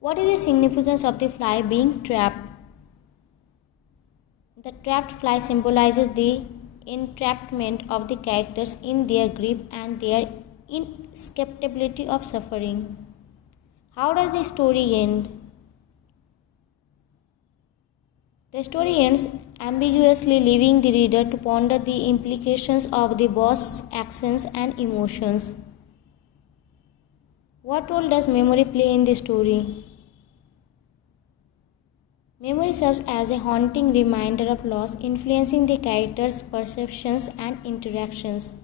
What is the significance of the fly being trapped? The trapped fly symbolizes the entrapment of the characters in their grip and their inescapability of suffering. How does the story end? The story ends ambiguously, leaving the reader to ponder the implications of the boss's actions and emotions. What role does memory play in the story? Memory serves as a haunting reminder of loss, influencing the characters' perceptions and interactions.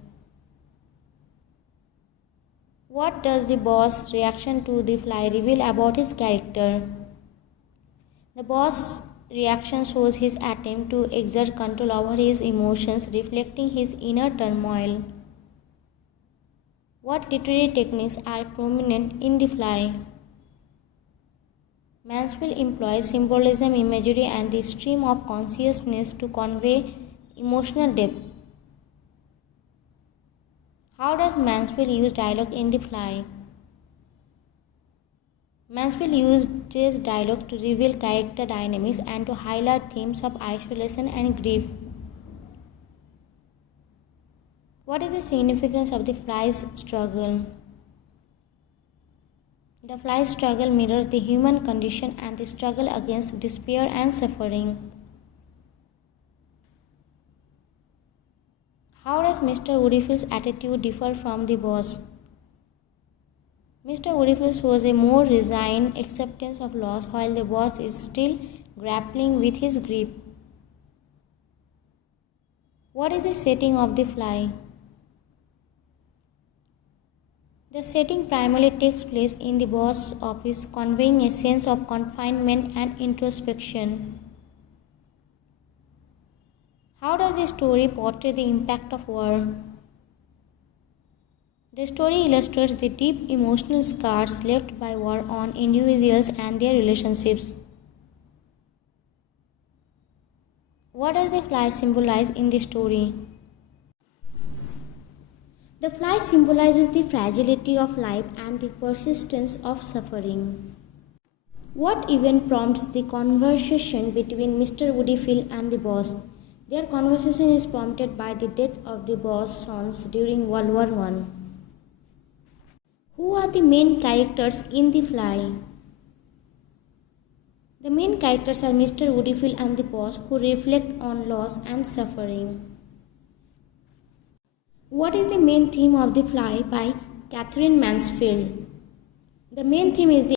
What does the boss's reaction to the fly reveal about his character? The boss's reaction shows his attempt to exert control over his emotions, reflecting his inner turmoil. What literary techniques are prominent in the fly? Mansfield employs symbolism, imagery, and the stream of consciousness to convey emotional depth. How does Mansfield use dialogue in the fly? Mansfield uses dialogue to reveal character dynamics and to highlight themes of isolation and grief. What is the significance of the fly's struggle? The fly's struggle mirrors the human condition and the struggle against despair and suffering. How does Mr. Woodyfield's attitude differ from the boss? Mr. Woodyfield shows a more resigned acceptance of loss, while the boss is still grappling with his grief. What is the setting of the fly? The setting primarily takes place in the boss's office, conveying a sense of confinement and introspection. How does the story portray the impact of war? The story illustrates the deep emotional scars left by war on individuals and their relationships. What does the fly symbolize in the story? The fly symbolizes the fragility of life and the persistence of suffering. What event prompts the conversation between Mr. Woodyfield and the boss? Their conversation is prompted by the death of the boss' sons during World War I. Who are the main characters in the fly? The main characters are Mr. Woodyfield and the boss, who reflect on loss and suffering. What is the main theme of the fly by Katherine Mansfield? The main theme is the